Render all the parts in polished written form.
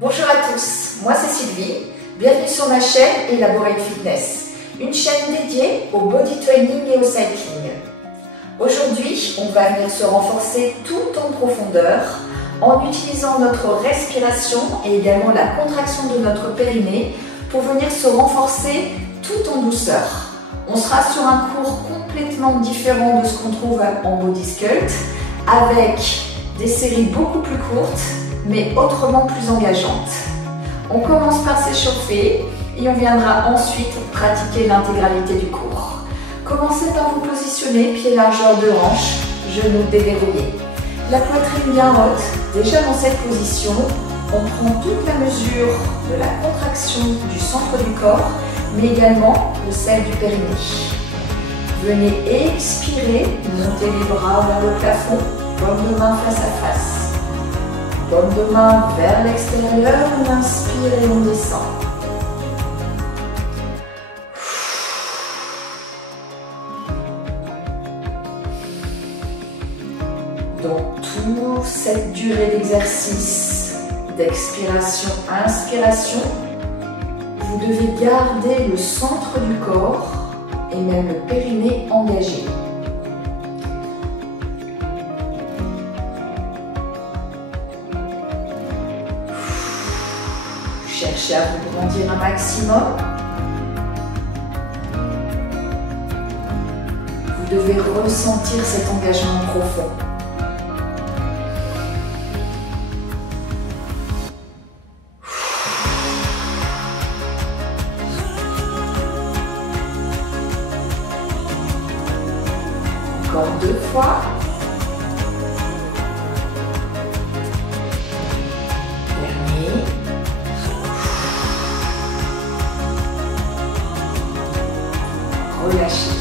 Bonjour à tous, moi c'est Sylvie, bienvenue sur ma chaîne Elaborate Fitness, une chaîne dédiée au body training et au cycling. Aujourd'hui, on va venir se renforcer tout en profondeur en utilisant notre respiration et également la contraction de notre périnée pour venir se renforcer tout en douceur. On sera sur un cours complètement différent de ce qu'on trouve en body sculpt avec des séries beaucoup plus courtes mais autrement plus engageantes. On commence par s'échauffer et on viendra ensuite pratiquer l'intégralité du cours. Commencez par vous positionner, pieds largeur de hanche, genoux déverrouillés. La poitrine bien haute. Déjà dans cette position, on prend toute la mesure de la contraction du centre du corps, mais également de celle du périnée. Venez expirer, montez les bras vers le plafond, paume de main face à face. Paume de main vers l'extérieur, on inspire et on descend. Dans toute cette durée d'exercice, d'expiration, inspiration, vous devez garder le centre du corps et même le périnée engagé. Cherchez à vous grandir un maximum. Vous devez ressentir cet engagement profond. Encore 2 fois. Dernier. Relâchez.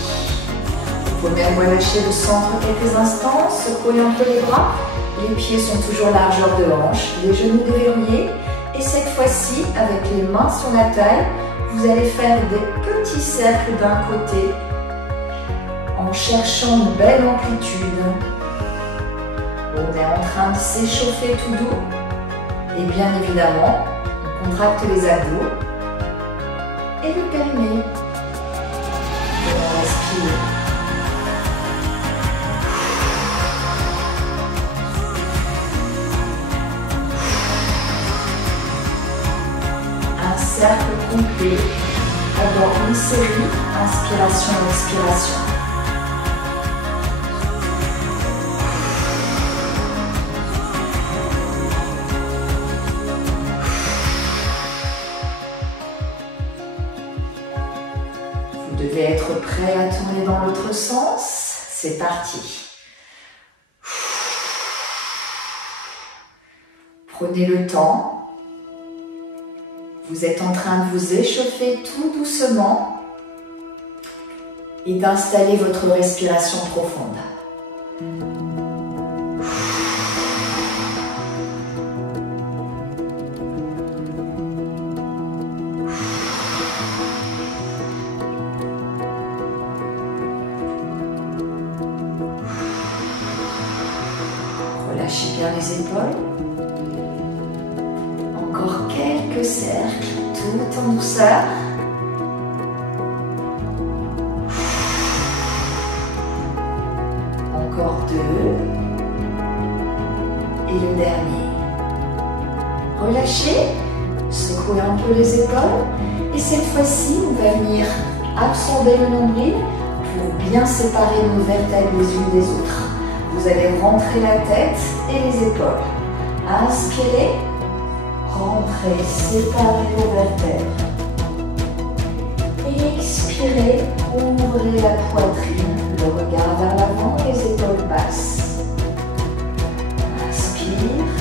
Vous pouvez même relâcher le centre quelques instants, secouez un peu les bras. Les pieds sont toujours largeur de hanche, les genoux déverrouillés. Et cette fois-ci, avec les mains sur la taille, vous allez faire des petits cercles d'un côté en cherchant une belle amplitude. On est en train de s'échauffer tout doux. Et bien évidemment, on contracte les abdos et le périnée. Et on respire. Un cercle complet pendant une série, inspiration, expiration. Vous devez être prêt à tourner dans l'autre sens. C'est parti. Prenez le temps. Vous êtes en train de vous échauffer tout doucement et d'installer votre respiration profonde. Relâchez bien les épaules. Encore quelques cercles, tout en douceur. Encore 2. Et le dernier. Relâchez, secouez un peu les épaules. Et cette fois-ci, on va venir absorber le nombril pour bien séparer nos vertèbres les unes des autres. Vous allez rentrer la tête et les épaules. Inspirez, rentrez, séparez vos vertèbres. Expirez, ouvrez la poitrine, le regard vers l'avant, les épaules basses. Inspire.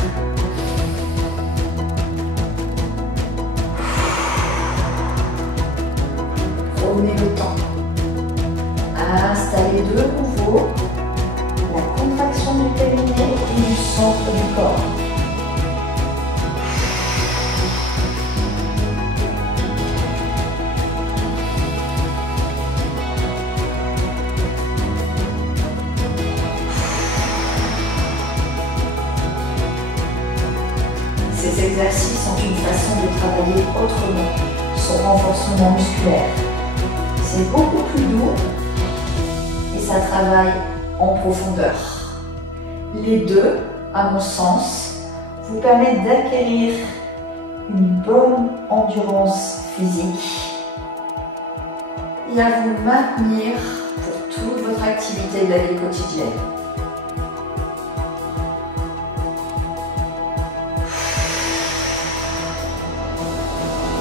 Prenez le temps. Installez de nouveau la contraction du périnée et du centre du corps. Ces exercices sont une façon de travailler autrement son renforcement musculaire. C'est beaucoup plus doux et ça travaille en profondeur. Les deux, à mon sens, vous permettent d'acquérir une bonne endurance physique et à vous maintenir pour toute votre activité de la vie quotidienne.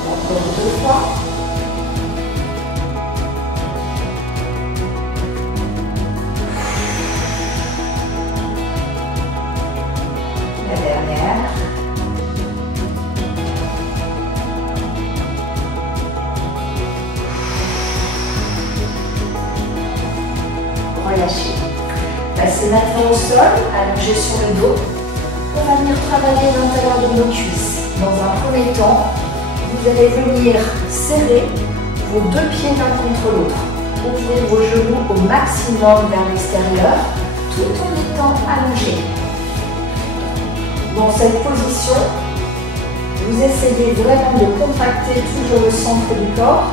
Encore 2 fois. La dernière. Relâchez. Passez maintenant au sol, allongé sur le dos. On va venir travailler l'intérieur de nos cuisses. Dans un premier temps, vous allez venir serrer vos 2 pieds l'un contre l'autre. Ouvrez vos genoux au maximum vers l'extérieur, tout en étant allongés. Dans cette position, vous essayez vraiment de contracter toujours le centre du corps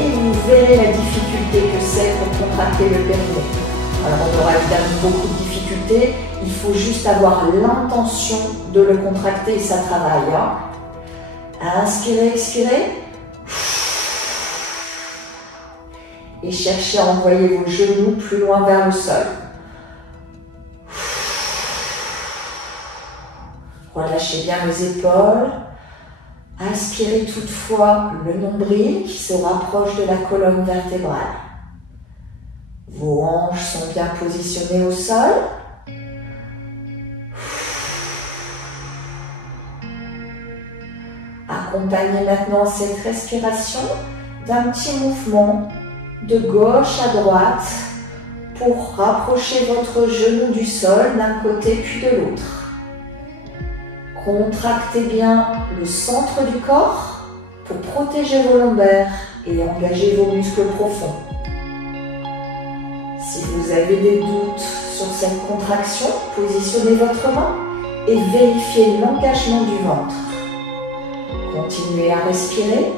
et vous verrez la difficulté que c'est pour contracter le périnée. Alors on aura évidemment beaucoup de difficultés, il faut juste avoir l'intention de le contracter et ça travaille. Inspirez, expirez. Et cherchez à envoyer vos genoux plus loin vers le sol. Relâchez bien les épaules. Inspirez toutefois le nombril qui se rapproche de la colonne vertébrale. Vos hanches sont bien positionnées au sol. Accompagnez maintenant cette respiration d'un petit mouvement de gauche à droite pour rapprocher votre genou du sol d'un côté puis de l'autre. Contractez bien le centre du corps pour protéger vos lombaires et engager vos muscles profonds. Si vous avez des doutes sur cette contraction, positionnez votre main et vérifiez l'engagement du ventre. Continuez à respirer.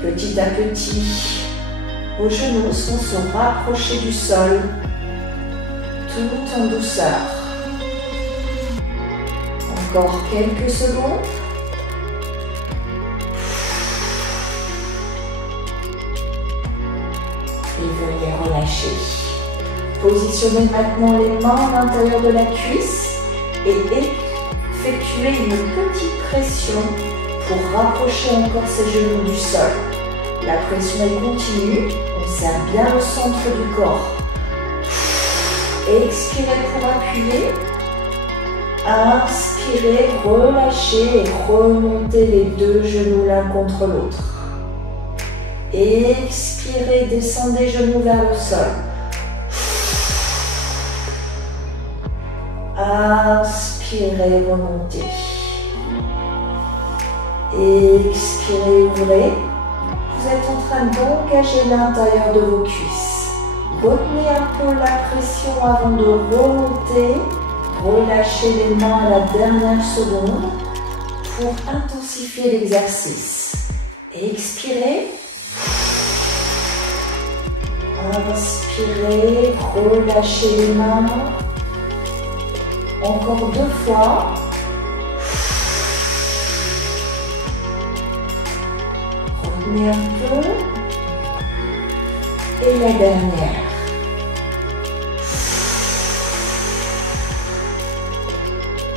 Petit à petit, vos genoux vont se rapprocher du sol, tout en douceur. Encore quelques secondes. Et veuillez relâcher. Positionnez maintenant les mains à l'intérieur de la cuisse et effectuez une petite pression pour rapprocher encore ces genoux du sol. La pression est continue, on serre bien le centre du corps. Expirez pour appuyer. Inspirez, relâchez et remontez les 2 genoux l'un contre l'autre. Expirez, descendez genoux vers le sol. Inspirez, remontez. Expirez, ouvrez. Vous êtes en train d'engager l'intérieur de vos cuisses. Retenez un peu la pression avant de remonter. Relâchez les mains à la dernière seconde pour intensifier l'exercice. Expirez. Inspirez, relâchez les mains. Encore 2 fois. Retenez un peu. Et la dernière.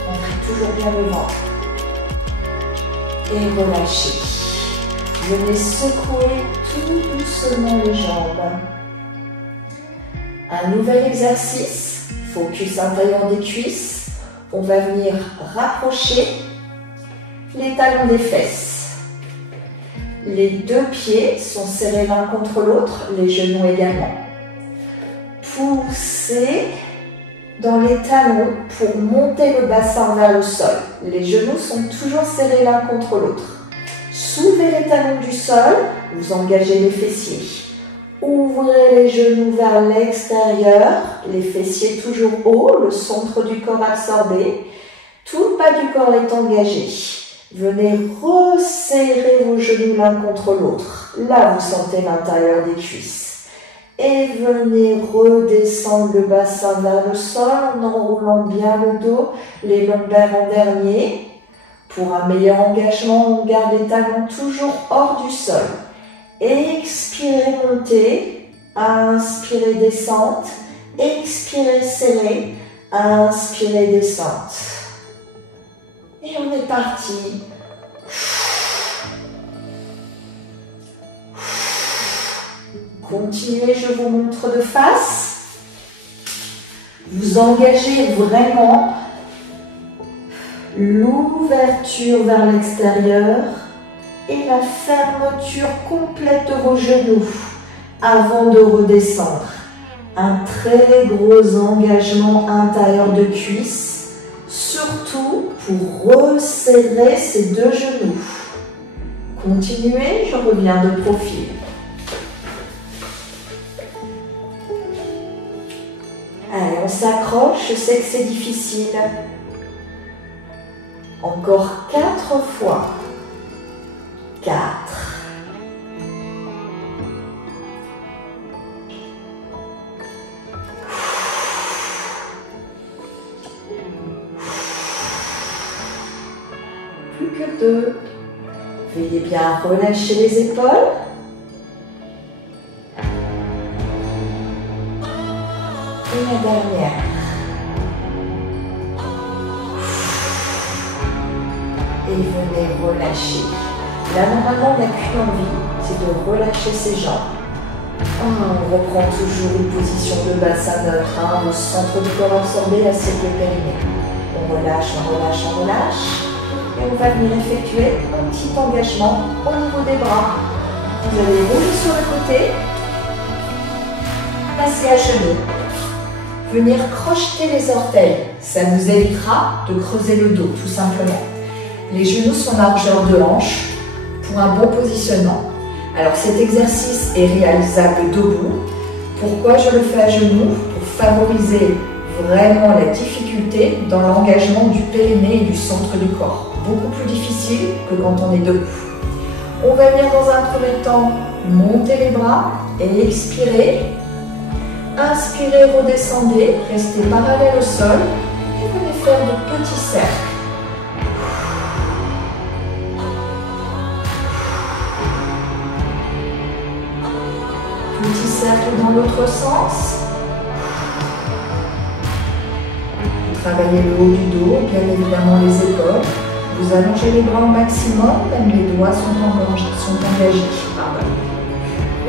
Rentrez toujours bien le ventre. Et relâchez. Venez secouer tout doucement les jambes. Un nouvel exercice, focus intérieur des cuisses. On va venir rapprocher les talons des fesses. Les 2 pieds sont serrés l'un contre l'autre, les genoux également. Poussez dans les talons pour monter le bassin vers le sol. Les genoux sont toujours serrés l'un contre l'autre. Soulevez les talons du sol, vous engagez les fessiers. Ouvrez les genoux vers l'extérieur, les fessiers toujours hauts, le centre du corps absorbé. Tout le bas du corps est engagé. Venez resserrer vos genoux l'un contre l'autre. Là, vous sentez l'intérieur des cuisses. Et venez redescendre le bassin vers le sol en enroulant bien le dos, les lombaires en dernier. Pour un meilleur engagement, on garde les talons toujours hors du sol. Expirez, montez. Inspirez, descente. Expirez, serrez. Inspirez, descente. Et on est parti. Continuez, je vous montre de face. Vous engagez vraiment l'ouverture vers l'extérieur et la fermeture complète de vos genoux avant de redescendre. Un très gros engagement intérieur de cuisse, surtout pour resserrer ces deux genoux. Continuez, je reviens de profil. Allez, on s'accroche, je sais que c'est difficile. Encore 4 fois. 4. Plus que 2. Veuillez bien relâcher les épaules. Et la dernière. Et venez relâcher. Là, normalement, on n'a qu'une envie, c'est de relâcher ses jambes. On reprend toujours une position de bassin neutre, le centre du corps absorbé, assiette le périnée. On relâche, on relâche, on relâche. Et on va venir effectuer un petit engagement au niveau des bras. Vous allez rouler sur le côté, passer à genoux. Venir crocheter les orteils, ça nous évitera de creuser le dos, tout simplement. Les genoux sont largeur de hanche pour un bon positionnement. Alors cet exercice est réalisable debout. Pourquoi je le fais à genoux? Pour favoriser vraiment la difficulté dans l'engagement du périnée et du centre du corps. Beaucoup plus difficile que quand on est debout. On va venir dans un premier temps monter les bras et expirer. Inspirez, redescendez, restez parallèle au sol et venez faire de petits cercles. Petit cercle dans l'autre sens. Vous travaillez le haut du dos, bien évidemment les épaules. Vous allongez les bras au maximum, même les doigts sont engagés.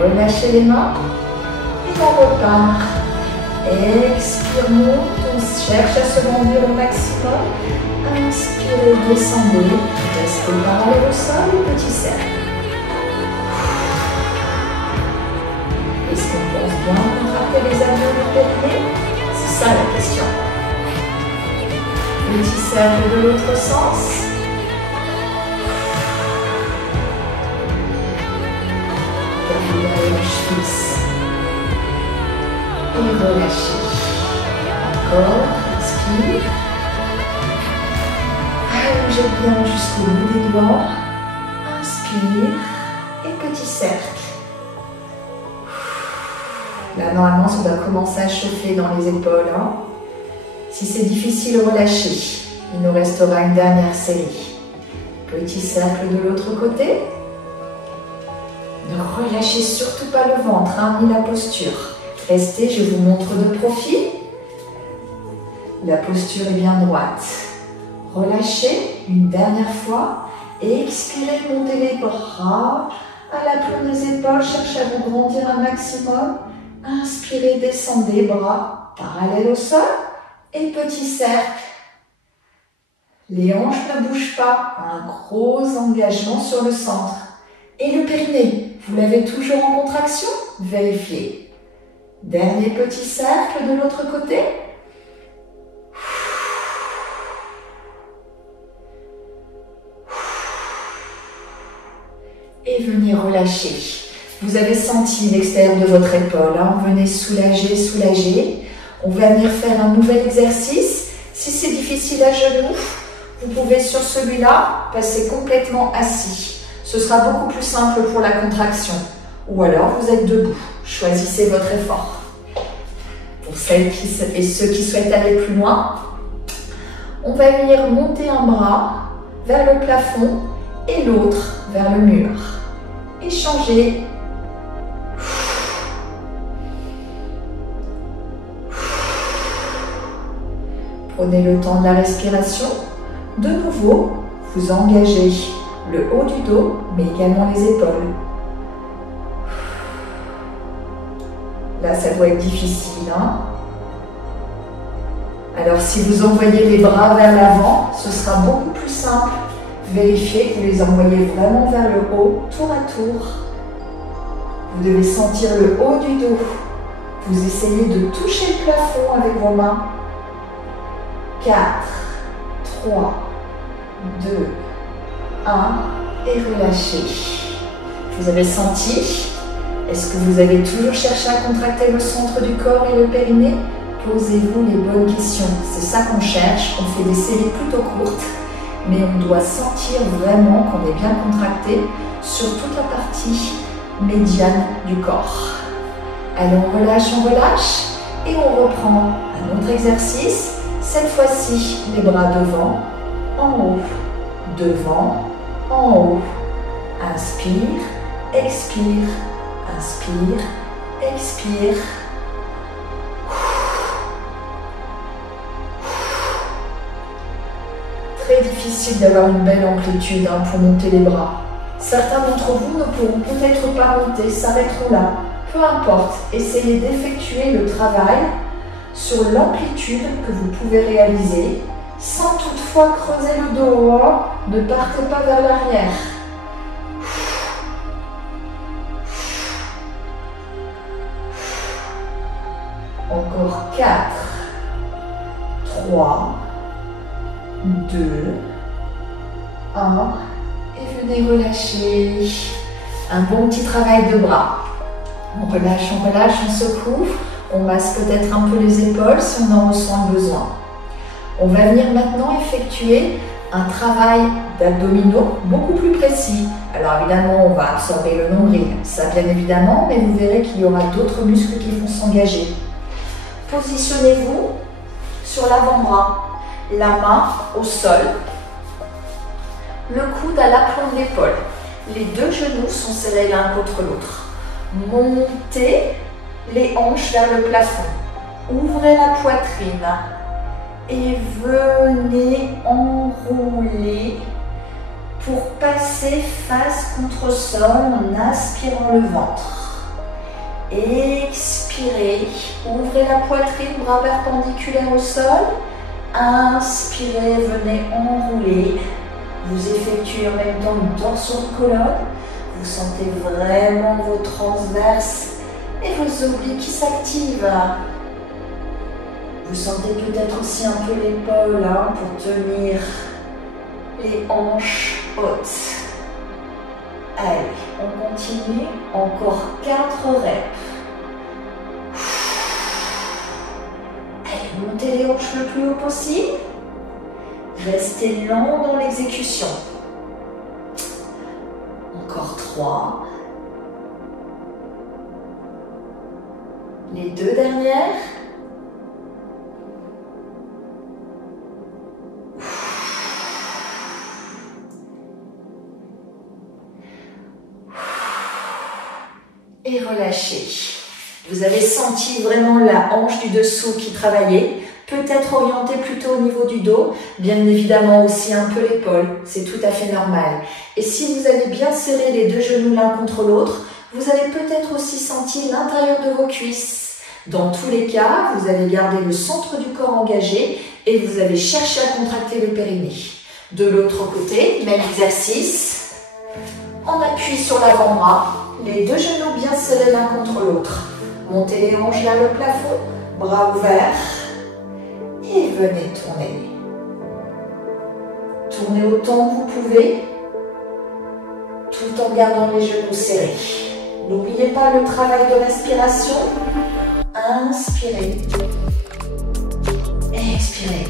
Relâchez les mains. Et on repart. Expire, monte, on cherche à se grandir au maximum. Inspirez, descendez, restez parallèle au sol, petit cercle. Est-ce qu'on pense bien contracter les abdos du périnée? C'est ça la question. Petit cercle de l'autre sens. Gardez la hanche fixe. Et relâchez. Encore, inspire. Allongez bien jusqu'au bout des doigts. Inspire. Et petit cercle. Là, normalement, ça doit commencer à chauffer dans les épaules. Si c'est difficile, relâchez. Il nous restera une dernière série. Petit cercle de l'autre côté. Ne relâchez surtout pas le ventre, ni la posture. Restez, je vous montre de profil. La posture est bien droite. Relâchez une dernière fois. Et expirez, montez les bras à la pointe des épaules. Cherchez à vous grandir un maximum. Inspirez, descendez, bras parallèles au sol. Et petit cercle. Les hanches ne bougent pas. Un gros engagement sur le centre. Et le périnée, vous l'avez toujours en contraction? Vérifiez. Dernier petit cercle de l'autre côté. Et venez relâcher. Vous avez senti l'extérieur de votre épaule, hein? Venez soulager, soulager. On va venir faire un nouvel exercice. Si c'est difficile à genoux, vous pouvez sur celui-là passer complètement assis. Ce sera beaucoup plus simple pour la contraction. Ou alors vous êtes debout. Choisissez votre effort. Pour celles et ceux qui souhaitent aller plus loin, on va venir monter un bras vers le plafond et l'autre vers le mur. Échangez. Prenez le temps de la respiration. De nouveau, vous engagez le haut du dos, mais également les épaules. Là, ça doit être difficile, hein? Alors, si vous envoyez les bras vers l'avant, ce sera beaucoup plus simple. Vérifiez que vous les envoyez vraiment vers le haut, tour à tour. Vous devez sentir le haut du dos. Vous essayez de toucher le plafond avec vos mains. 4, 3, 2, 1 et relâchez. Vous avez senti? Est-ce que vous avez toujours cherché à contracter le centre du corps et le périnée? Posez-vous les bonnes questions. C'est ça qu'on cherche. On fait des séries plutôt courtes, mais on doit sentir vraiment qu'on est bien contracté sur toute la partie médiane du corps. Allez, on relâche et on reprend un autre exercice. Cette fois-ci, les bras devant, en haut, devant, en haut. Inspire, expire, inspire, expire. Très difficile d'avoir une belle amplitude pour monter les bras. Certains d'entre vous ne pourront peut-être pas monter, s'arrêteront là. Peu importe, essayez d'effectuer le travail sur l'amplitude que vous pouvez réaliser, sans toutefois creuser le dos. Ne partez pas vers l'arrière. Encore 4, 3, 2, 1 et venez relâcher. Un bon petit travail de bras. On relâche, on secoue. On masse peut-être un peu les épaules si on en ressent le besoin. On va venir maintenant effectuer un travail d'abdominaux beaucoup plus précis. Alors évidemment, on va absorber le nombril, ça bien évidemment, mais vous verrez qu'il y aura d'autres muscles qui vont s'engager. Positionnez-vous sur l'avant-bras, la main au sol, le coude à l'aplomb de l'épaule. Les deux genoux sont serrés l'un contre l'autre. Montez les hanches vers le plafond. Ouvrez la poitrine et venez enrouler pour passer face contre sol en aspirant le ventre. Expirez, ouvrez la poitrine, bras perpendiculaires au sol. Inspirez, venez enrouler. Vous effectuez en même temps une torsion de colonne. Vous sentez vraiment vos transverses et vos obliques qui s'activent. Vous sentez peut-être aussi un peu l'épaule pour tenir les hanches hautes. Allez, on continue. Encore 4 reps. Allez, montez les hanches le plus haut possible. Restez lent dans l'exécution. Encore 3. Les 2 dernières. Et relâchez. Vous avez senti vraiment la hanche du dessous qui travaillait, peut-être orientée plutôt au niveau du dos, bien évidemment aussi un peu l'épaule, c'est tout à fait normal. Et si vous avez bien serré les deux genoux l'un contre l'autre, vous avez peut-être aussi senti l'intérieur de vos cuisses. Dans tous les cas, vous avez gardé le centre du corps engagé et vous avez cherché à contracter le périnée. De l'autre côté, même exercice, on appuie sur l'avant-bras, les deux genoux bien serrés l'un contre l'autre. Montez les hanches vers le plafond, bras ouverts et venez tourner. Tournez autant que vous pouvez, tout en gardant les genoux serrés. N'oubliez pas le travail de respiration. Inspirez. Expirez.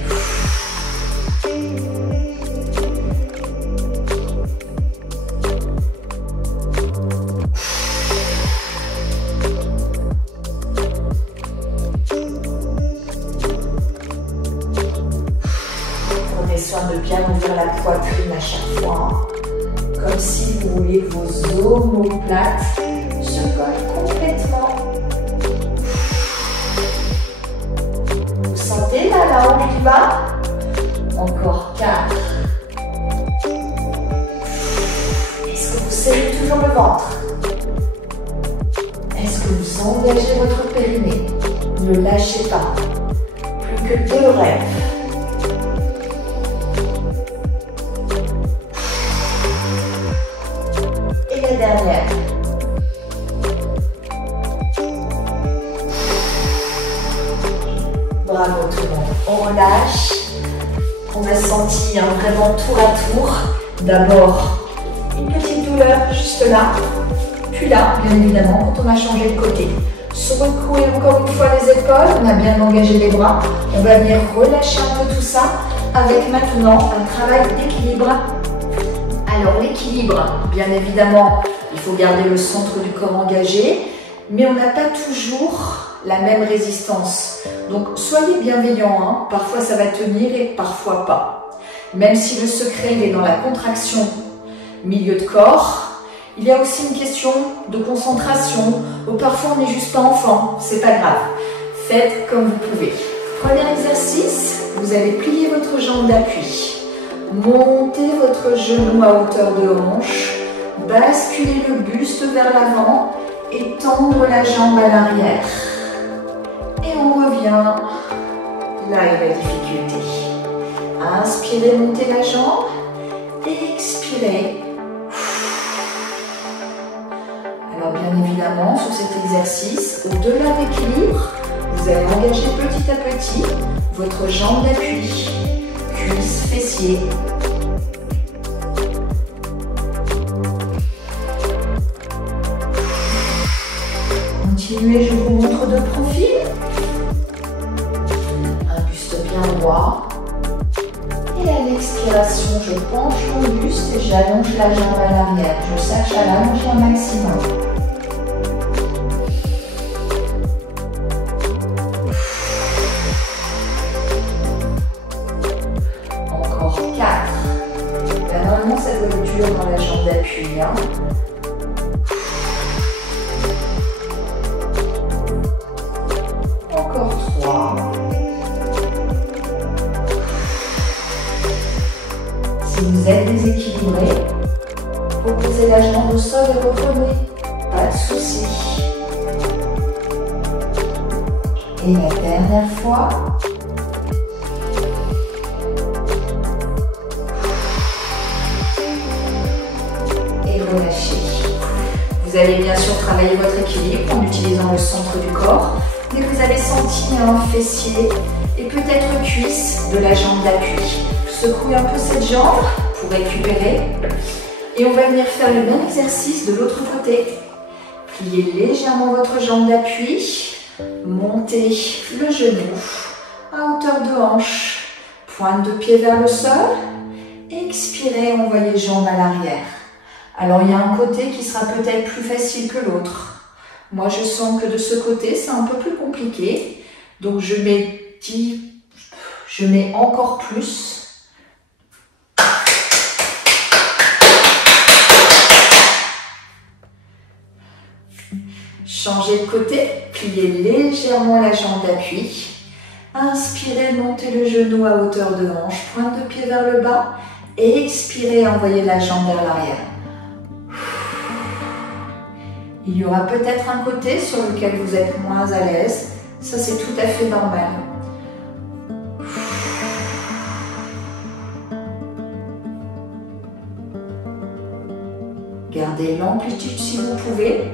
Prenez soin de bien ouvrir la poitrine à chaque fois, comme si vous vouliez que vos omoplates se collent complètement. Vous sentez là la hanche qui bat? Encore 4. Est-ce que vous serrez toujours le ventre? Est-ce que vous engagez votre périnée? Ne lâchez pas. Plus que 2 rêves. Et la dernière. Bravo tout le monde. On relâche. On a senti vraiment tour à tour. D'abord, une petite douleur juste là. Puis là, bien évidemment, quand on a changé de côté. Secouez encore une fois les épaules. On a bien engagé les bras. On va venir relâcher un peu tout ça avec maintenant un travail d'équilibre. Alors l'équilibre, bien évidemment, il faut garder le centre du corps engagé, mais on n'a pas toujours la même résistance. Donc soyez bienveillants, hein. Parfois ça va tenir et parfois pas. Même si le secret il est dans la contraction milieu de corps, il y a aussi une question de concentration, ou parfois on n'est juste pas enfant, c'est pas grave. Faites comme vous pouvez. Premier exercice, vous allez plier votre jambe d'appui. Montez votre genou à hauteur de hanche, basculez le buste vers l'avant et tendre la jambe à l'arrière. Et on revient. Là est la difficulté. Inspirez, montez la jambe. Expirez. Alors bien évidemment, sur cet exercice, au-delà de l'équilibre, vous allez engager petit à petit votre jambe d'appui. Cuisse, fessier. Continuez, je vous montre de profil. Un buste bien droit. Et à l'expiration, je penche mon buste et j'allonge la jambe à l'arrière. Je cherche à l'allonger un maximum. Encore 4. Là, normalement, ça doit être dur dans la jambe d'appui. Hein. Encore 3. Si vous êtes déséquilibré, reposez la jambe au sol et reprenez. Pas de souci. Et la dernière fois. Et relâchez. Vous allez bien sûr travailler votre équilibre en utilisant le centre du corps. Mais vous allez sentir un fessier et peut-être cuisse de la jambe d'appui. Secouez un peu cette jambe pour récupérer. Et on va venir faire le même exercice de l'autre côté. Pliez légèrement votre jambe d'appui. Montez le genou à hauteur de hanche. Pointe de pied vers le sol. Expirez, envoyez jambe à l'arrière. Alors il y a un côté qui sera peut-être plus facile que l'autre. Moi, je sens que de ce côté, c'est un peu plus compliqué. Donc, je mets encore plus. Changez de côté. Pliez légèrement la jambe d'appui. Inspirez, montez le genou à hauteur de hanche. Pointe de pied vers le bas. Et expirez, envoyez la jambe vers l'arrière. Il y aura peut-être un côté sur lequel vous êtes moins à l'aise. Ça, c'est tout à fait normal. Gardez l'amplitude si vous pouvez.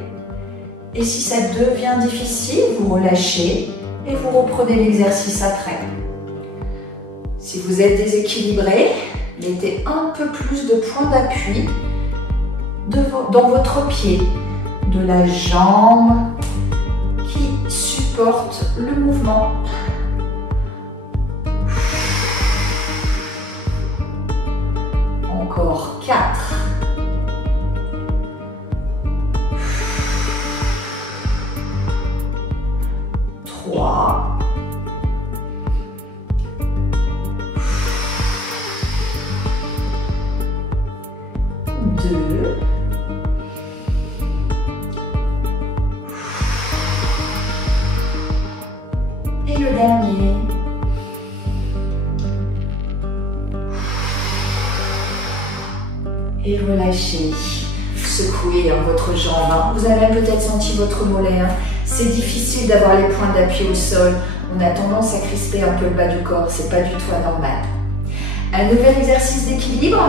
Et si ça devient difficile, vous relâchez et vous reprenez l'exercice après. Si vous êtes déséquilibré, mettez un peu plus de points d'appui dans votre pied. de la jambe qui supporte le mouvement. Encore 4. 3. 2. Et le dernier. Et relâchez. Secouez votre jambe. Vous avez peut-être senti votre mollet. C'est difficile d'avoir les points d'appui au sol. On a tendance à crisper un peu le bas du corps. C'est pas du tout anormal. Un nouvel exercice d'équilibre.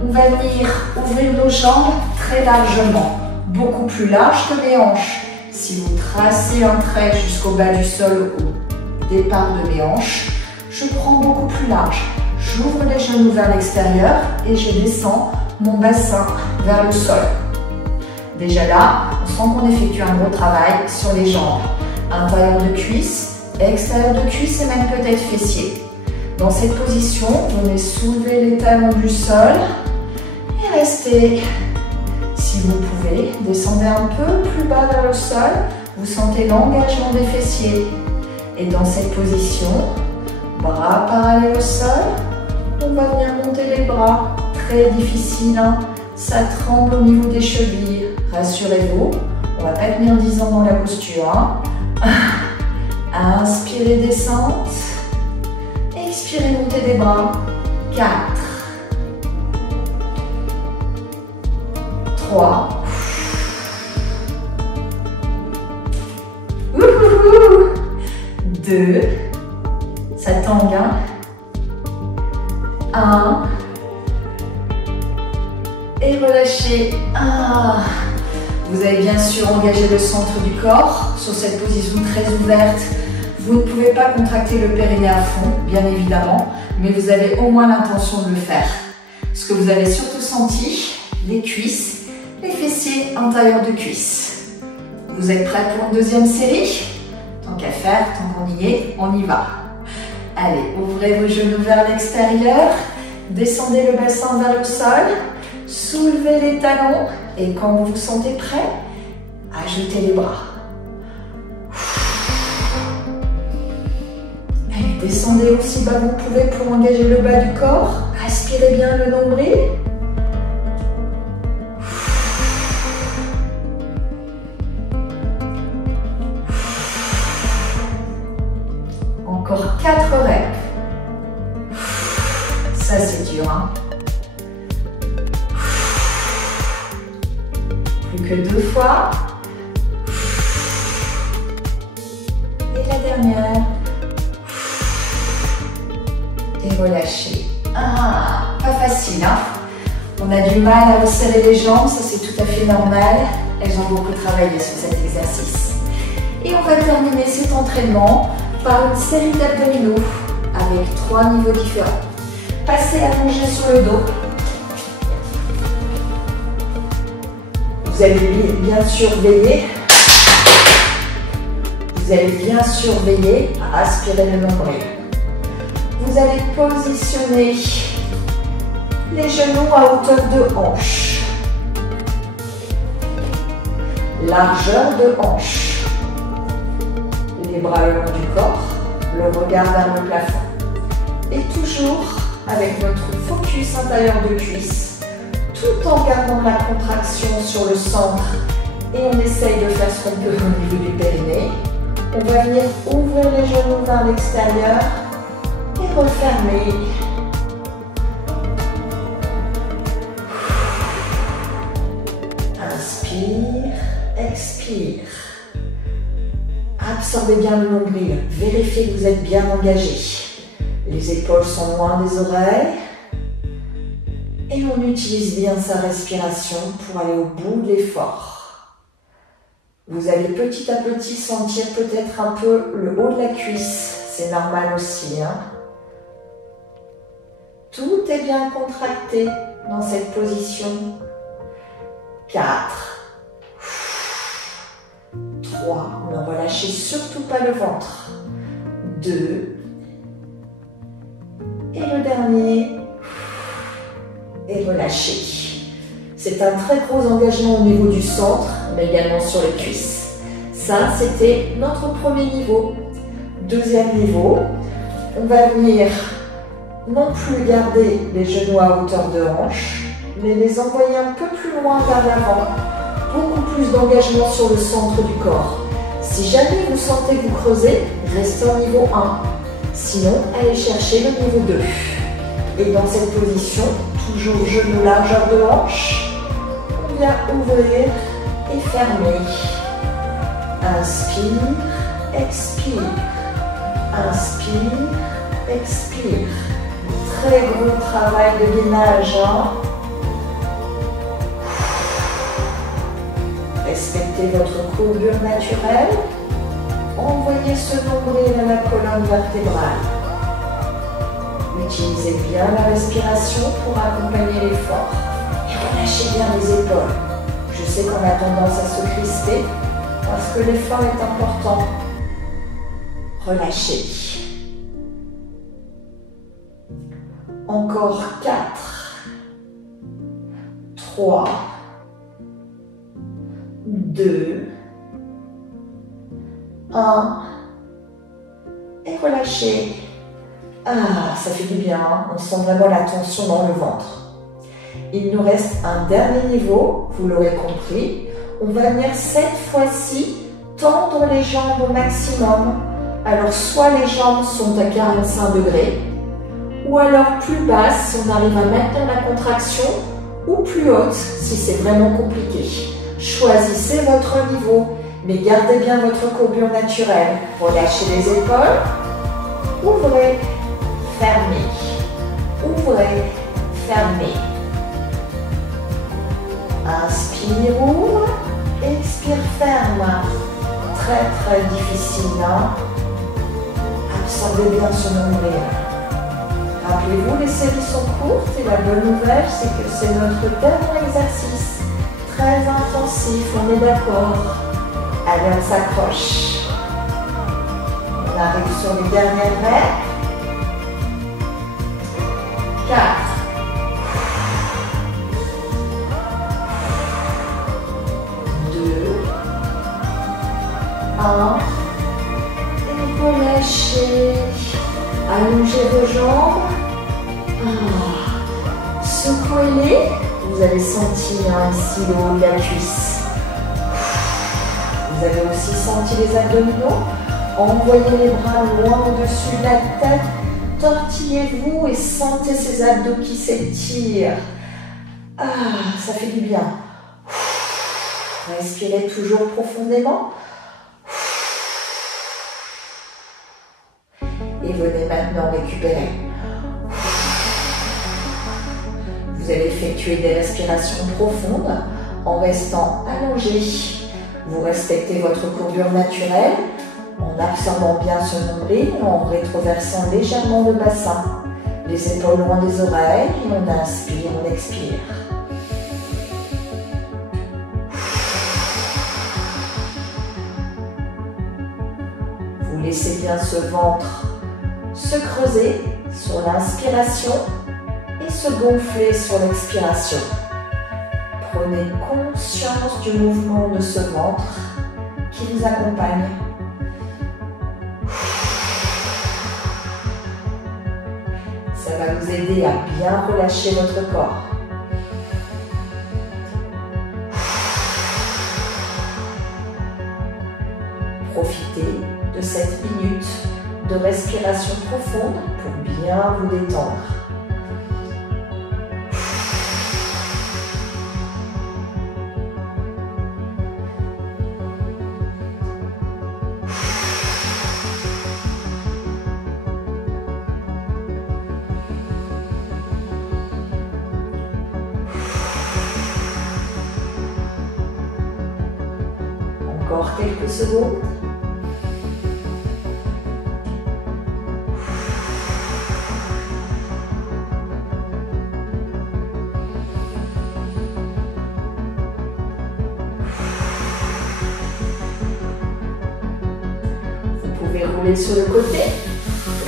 On va venir ouvrir nos jambes très largement. Beaucoup plus large que les hanches. Si vous tracez un trait jusqu'au bas du sol au départ de mes hanches, je prends beaucoup plus large. J'ouvre les genoux vers l'extérieur et je descends mon bassin vers le sol. Déjà là, on sent qu'on effectue un gros travail sur les jambes. Intérieur de cuisse, extérieur de cuisse et même peut-être fessier. Dans cette position, venez soulever les talons du sol et restez. Si vous pouvez, descendez un peu plus bas vers le sol. Vous sentez l'engagement des fessiers. Et dans cette position, bras parallèles au sol, on va venir monter les bras. Très difficile, hein? Ça tremble au niveau des chevilles. Rassurez-vous, on ne va pas tenir 10 ans dans la posture. Hein? Inspirez, descente. Expirez, montez des bras. 4. 3. 2. Ça tangue, hein? 1. Et relâchez. Vous avez bien sûr engagé le centre du corps sur cette position très ouverte. Vous ne pouvez pas contracter le périnée à fond, bien évidemment, mais vous avez au moins l'intention de le faire. Ce que vous avez surtout senti, les cuisses, les fessiers intérieurs de cuisses. Vous êtes prêts pour une deuxième série? Tant qu'à faire, tant qu'on y est, on y va. Allez, ouvrez vos genoux vers l'extérieur, descendez le bassin vers le sol, soulevez les talons et quand vous vous sentez prêt, ajoutez les bras. Allez, descendez aussi bas que vous pouvez pour engager le bas du corps. Aspirez bien le nombril. Encore 4 reps. Ça c'est dur, hein? Plus que 2 fois. Et la dernière. Et relâchez. Pas facile, hein? On a du mal à resserrer les jambes, ça c'est tout à fait normal. Elles ont beaucoup travaillé sur cet exercice. Et on va terminer cet entraînement par une série d'abdominaux avec 3 niveaux différents. Passez allongé sur le dos. Vous allez bien surveiller. Vous allez bien surveiller à aspirer le nombril. Vous allez positionner les genoux à hauteur de hanche. Largeur de hanche. Les bras le long du corps, le regard vers le plafond. Et toujours avec notre focus intérieur de cuisse, tout en gardant la contraction sur le centre. Et on essaye de faire ce qu'on peut au niveau du périnée. On va venir ouvrir les genoux vers l'extérieur et refermer. Inspire, expire. Absorbez bien le nombril. Vérifiez que vous êtes bien engagé. Les épaules sont loin des oreilles. Et on utilise bien sa respiration pour aller au bout de l'effort. Vous allez petit à petit sentir peut-être un peu le haut de la cuisse. C'est normal aussi, hein? Tout est bien contracté dans cette position. 4. 3. Ne relâchez surtout pas le ventre. 2. Et le dernier. Et relâchez. C'est un très gros engagement au niveau du centre, mais également sur les cuisses. Ça, c'était notre premier niveau. Deuxième niveau, on va venir non plus garder les genoux à hauteur de hanche, mais les envoyer un peu plus loin vers l'avant. Beaucoup plus d'engagement sur le centre du corps. Si jamais vous sentez que vous creusez, restez au niveau 1. Sinon, allez chercher le niveau 2. Et dans cette position, toujours genou largeur de hanche, on vient ouvrir et fermer. Inspire, expire. Inspire, expire. Très gros travail de gainage. Respectez votre courbure naturelle. Envoyez ce nombril à la colonne vertébrale. Utilisez bien la respiration pour accompagner l'effort. Et relâchez bien les épaules. Je sais qu'on a tendance à se crisper parce que l'effort est important. Relâchez. Encore 4, 3, 2, 1. Et relâchez. Ah, ça fait du bien. On sent vraiment la tension dans le ventre. Il nous reste un dernier niveau, vous l'aurez compris. On va venir cette fois-ci tendre les jambes au maximum. Alors, soit les jambes sont à 45 degrés, ou alors plus basse si on arrive à maintenir la contraction, ou plus haute si c'est vraiment compliqué. Choisissez votre niveau, mais gardez bien votre courbure naturelle. Relâchez les épaules, ouvrez, fermez, ouvrez, fermez. Inspire, ouvre, expire, ferme. Très très difficile, hein? Absorbez bien ce nombril. Rappelez-vous, les séries sont courtes et la bonne nouvelle, c'est que c'est notre dernier exercice. Très intensif, on est d'accord. Allez, on s'accroche. On arrive sur les dernières règles. 4. 2. 1. Et relâchez. Allongez vos jambes. Secouez-les. Vous avez senti ici le haut de la cuisse. Vous avez aussi senti les abdominaux. Envoyez les bras loin au-dessus de la tête. Tortillez-vous et sentez ces abdos qui s'étirent. Ça fait du bien. Respirez toujours profondément. Et venez maintenant récupérer. Vous allez effectuer des respirations profondes en restant allongé. Vous respectez votre courbure naturelle en absorbant bien ce nombril, en rétroversant légèrement le bassin. Les épaules loin des oreilles, et on inspire, on expire. Vous laissez bien ce ventre se creuser sur l'inspiration et se gonfler sur l'expiration. Prenez conscience du mouvement de ce ventre qui vous accompagne. Ça va vous aider à bien relâcher votre corps. Profitez de cette minute de respiration profonde pour bien vous détendre. Encore quelques secondes. Roulez sur le côté.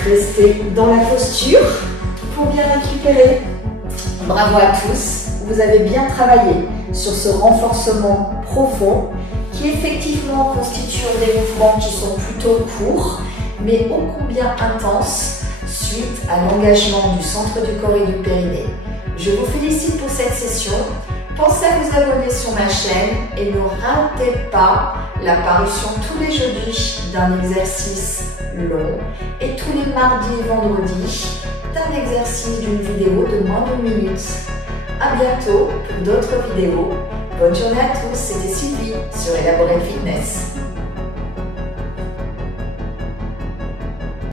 Restez dans la posture pour bien récupérer. Bravo à tous, vous avez bien travaillé sur ce renforcement profond qui effectivement constitue des mouvements qui sont plutôt courts mais ô combien intenses suite à l'engagement du centre du corps et du périnée. Je vous félicite pour cette session. Pensez à vous abonner sur ma chaîne et ne ratez pas l'apparition tous les jeudis d'un exercice long et tous les mardis et vendredis d'un exercice d'une vidéo de moins d'1 minute. À bientôt pour d'autres vidéos. Bonne journée à tous, c'était Sylvie sur Elaborate Fitness.